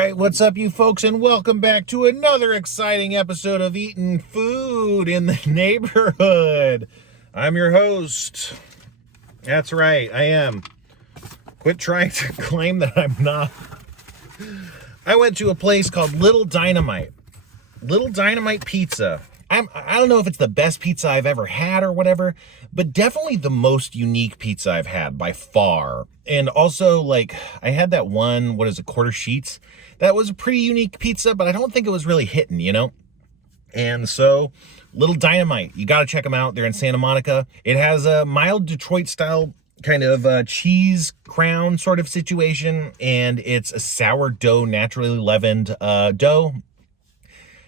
right, what's up, you folks, and welcome back to another exciting episode of Eating Food in the Neighborhood. I'm your host. That's right, I am. Quit trying to claim that I'm not. I went to a place called Little Dynamite. Little Dynamite Pizza. I don't know if it's the best pizza I've ever had or whatever, but definitely the most unique pizza I've had by far. And also, like, I had that one, quarter sheets? That was a pretty unique pizza, but I don't think it was really hitting, you know? And so, Little Dynamite, you gotta check them out. They're in Santa Monica. It has a mild Detroit-style kind of cheese crown sort of situation, and it's a sourdough, naturally leavened dough.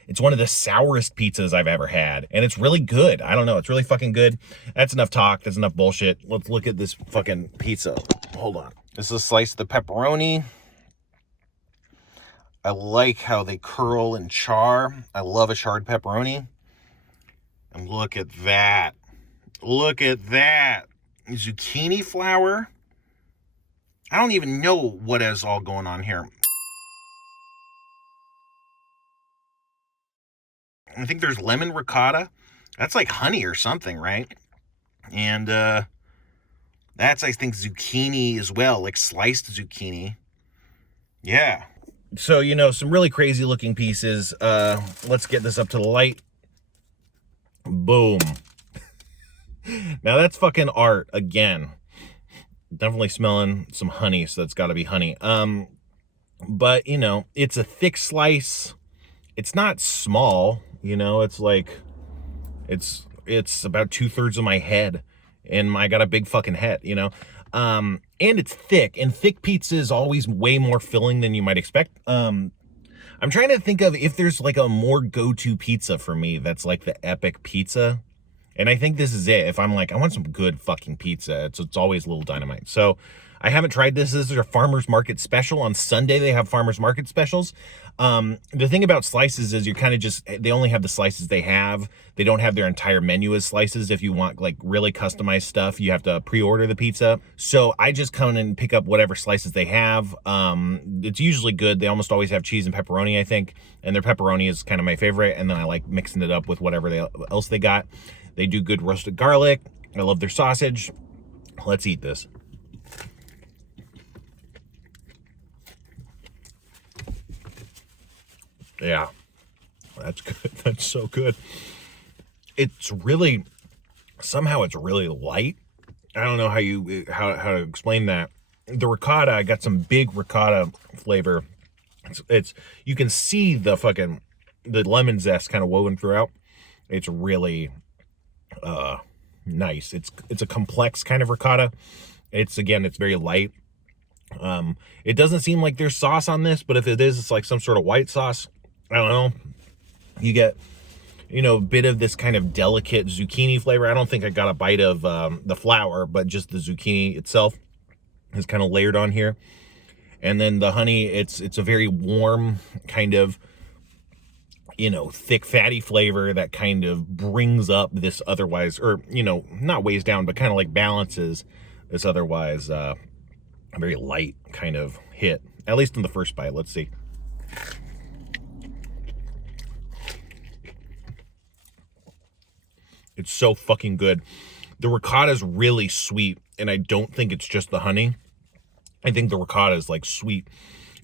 It's one of the sourest pizzas I've ever had, and it's really good. I don't know, it's really fucking good. That's enough talk, that's enough bullshit. Let's look at this fucking pizza. Hold on. This is a slice of the pepperoni. I like how they curl and char. I love a charred pepperoni. And look at that. Look at that. Zucchini flour. I don't even know what is all going on here. I think there's lemon ricotta. That's like honey or something, right? And that's, I think, zucchini as well, like sliced zucchini. Yeah. So, you know, some really crazy looking pieces. Let's get this up to the light. Boom. Now that's fucking art again. Definitely smelling some honey, so that's got to be honey. But, you know, it's a thick slice. It's not small, you know, it's like, it's about 2/3 of my head, and I got a big fucking head, you know? And it's thick, and thick pizza is always way more filling than you might expect. I'm trying to think of if there's like a more go-to pizza for me that's like the epic pizza. And I think this is it. If I'm like, I want some good fucking pizza, it's always Little Dynamite. So I haven't tried this. This is a farmer's market special. On Sunday, they have farmer's market specials. The thing about slices is you're kind of just, they only have the slices they have. They don't have their entire menu as slices. If you want like really customized stuff, you have to pre-order the pizza. So I just come in and pick up whatever slices they have. It's usually good. They almost always have cheese and pepperoni, I think. And their pepperoni is kind of my favorite. And then I like mixing it up with whatever else they got. They do good roasted garlic. I love their sausage. Let's eat this. Yeah, that's good. That's so good. It's really, somehow it's really light. I don't know how to explain that. The ricotta, I got some big ricotta flavor. It's you can see the lemon zest kind of woven throughout. It's really nice. It's a complex kind of ricotta. It's very light. It doesn't seem like there's sauce on this, but if it is, it's like some sort of white sauce. I don't know. You get, you know, a bit of this kind of delicate zucchini flavor. I don't think I got a bite of the flour, but just the zucchini itself is kind of layered on here. And then the honey, it's a very warm kind of, you know, thick fatty flavor that kind of brings up this otherwise, or, you know, not weighs down, but kind of like balances this otherwise very light kind of hit, at least in the first bite. Let's see. It's so fucking good. The ricotta is really sweet, and I don't think it's just the honey. I think the ricotta is like sweet.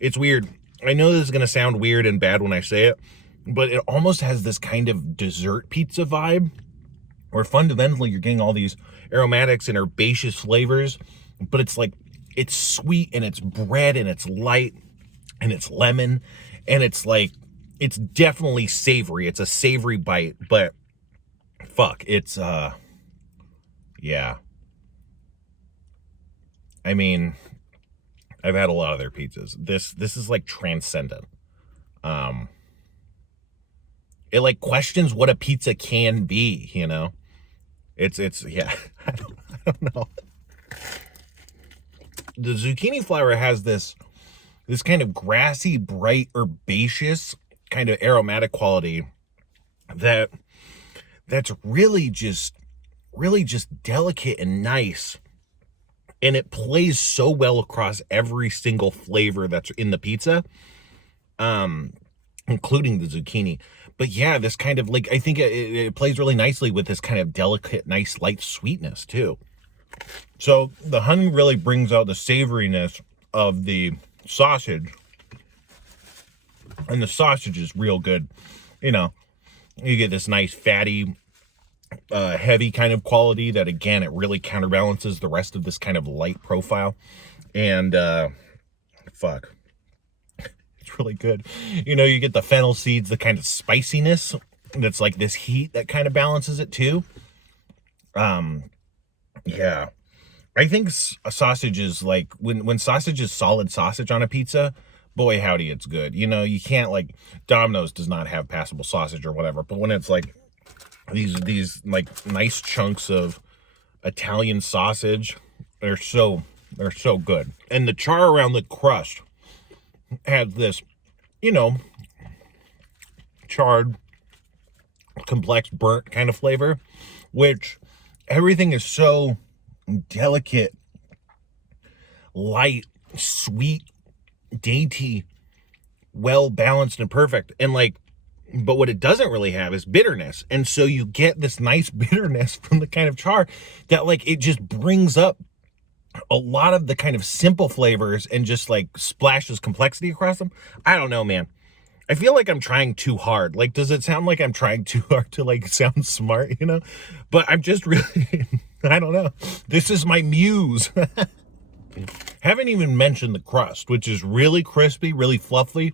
It's weird. I know this is going to sound weird and bad when I say it, but it almost has this kind of dessert pizza vibe, where fundamentally you're getting all these aromatics and herbaceous flavors, but it's like, it's sweet, and it's bread, and it's light, and it's lemon, and it's like, it's definitely savory. It's a savory bite, but fuck, it's yeah. I mean, I've had a lot of their pizzas. This is like transcendent. It like questions what a pizza can be, you know? It's yeah, I don't know. The zucchini flour has this kind of grassy, bright, herbaceous kind of aromatic quality that's really just delicate and nice. And it plays so well across every single flavor that's in the pizza. including the zucchini. But yeah, this kind of like, I think it plays really nicely with this kind of delicate, nice, light sweetness too. So the honey really brings out the savoriness of the sausage, and the sausage is real good. You know, you get this nice fatty, heavy kind of quality that, again, it really counterbalances the rest of this kind of light profile. And fuck, it's really good. You know, you get the fennel seeds, the kind of spiciness that's like this heat that kind of balances it too. Yeah, I think a sausage is like, when sausage is solid sausage on a pizza, boy howdy, it's good. You know, you can't, like, Domino's does not have passable sausage or whatever, but when it's like these like nice chunks of Italian sausage, they're so good. And the char around the crust has this, you know, charred, complex, burnt kind of flavor, which everything is so delicate, light, sweet, dainty, well balanced and perfect. And like, but what it doesn't really have is bitterness. And so you get this nice bitterness from the kind of char that, like, it just brings up a lot of the kind of simple flavors and just like splashes complexity across them. I don't know, man. I feel like I'm trying too hard. Like, does it sound like I'm trying too hard to like sound smart, you know? But I'm just really, I don't know. This is my muse. Haven't even mentioned the crust, which is really crispy, really fluffy.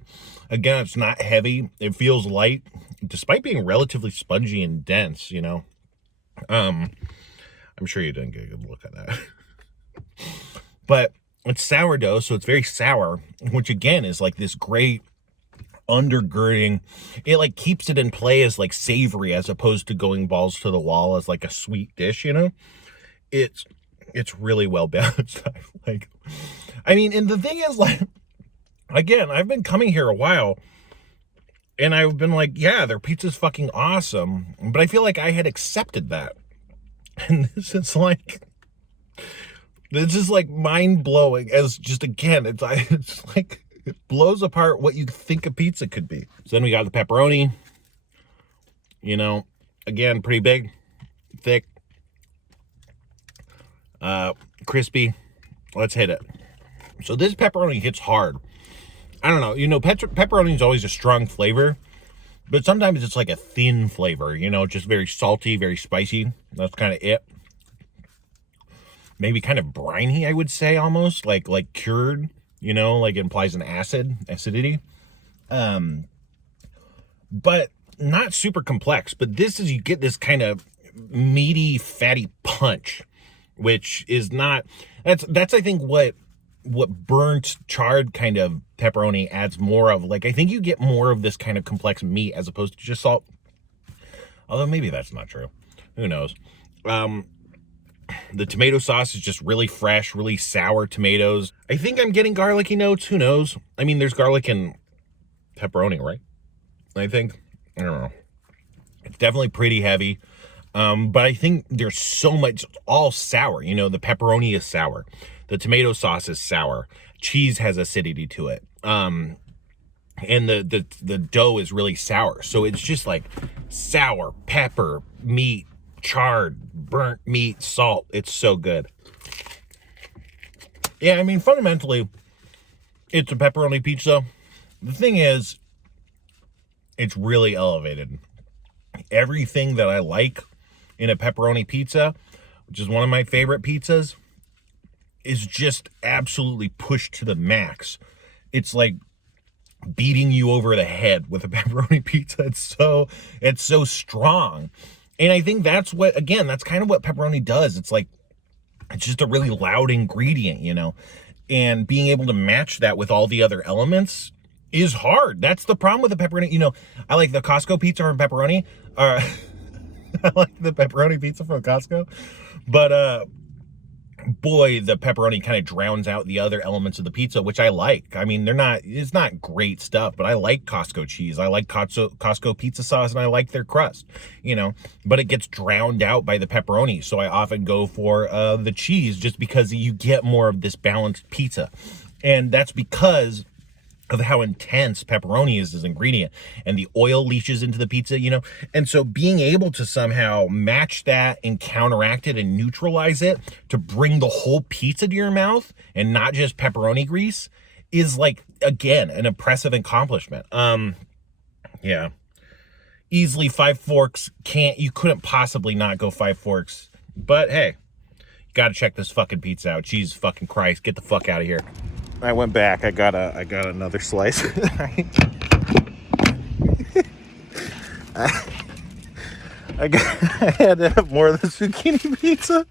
Again, it's not heavy. It feels light, despite being relatively spongy and dense, you know? I'm sure you didn't get a good look at that. But it's sourdough, so it's very sour, which again is like this great undergirding. It like keeps it in play as like savory as opposed to going balls to the wall as like a sweet dish, you know? It's really well balanced. Like, I mean, and the thing is, like, again, I've been coming here a while and I've been like, yeah, their pizza's fucking awesome, but I feel like I had accepted that. And this is like mind-blowing, as just, again, it's like it blows apart what you think a pizza could be. So then we got the pepperoni, you know, again, pretty big, thick, crispy. Let's hit it. So this pepperoni hits hard. I don't know, you know, pepperoni is always a strong flavor, but sometimes it's like a thin flavor, you know, just very salty, very spicy. That's kind of it. Maybe kind of briny, I would say, almost like cured, you know, like it implies an acidity. But not super complex. But this is, you get this kind of meaty, fatty punch, which is not, that's I think what burnt, charred kind of pepperoni adds more of. Like, I think you get more of this kind of complex meat as opposed to just salt. Although maybe that's not true. Who knows? The tomato sauce is just really fresh, really sour tomatoes. I think I'm getting garlicky notes. Who knows? I mean, there's garlic in pepperoni, right? I think. I don't know. It's definitely pretty heavy. But I think there's so much, all sour. You know, the pepperoni is sour. The tomato sauce is sour. Cheese has acidity to it. And the dough is really sour. So it's just like sour, pepper, meat, charred, burnt meat, salt. It's so good. Yeah, I mean, fundamentally, it's a pepperoni pizza. The thing is, it's really elevated. Everything that I like in a pepperoni pizza, which is one of my favorite pizzas, is just absolutely pushed to the max. It's like beating you over the head with a pepperoni pizza. It's so strong. And I think that's what, again, that's kind of what pepperoni does. It's like, it's just a really loud ingredient, you know, and being able to match that with all the other elements is hard. That's the problem with the pepperoni. You know, I like the Costco pizza from pepperoni. I like the pepperoni pizza from Costco, but boy, the pepperoni kind of drowns out the other elements of the pizza, which I like. I mean, it's not great stuff, but I like Costco cheese. I like Costco pizza sauce, and I like their crust, you know, but it gets drowned out by the pepperoni. So I often go for the cheese just because you get more of this balanced pizza. And that's because of how intense pepperoni is as an ingredient, and the oil leaches into the pizza, you know? And so being able to somehow match that and counteract it and neutralize it to bring the whole pizza to your mouth and not just pepperoni grease is, like, again, an impressive accomplishment. Yeah. Easily 5 forks. You couldn't possibly not go 5 forks. But hey, you gotta check this fucking pizza out. Jesus fucking Christ, get the fuck out of here. I went back. I got another slice. I had to have more of the zucchini pizza.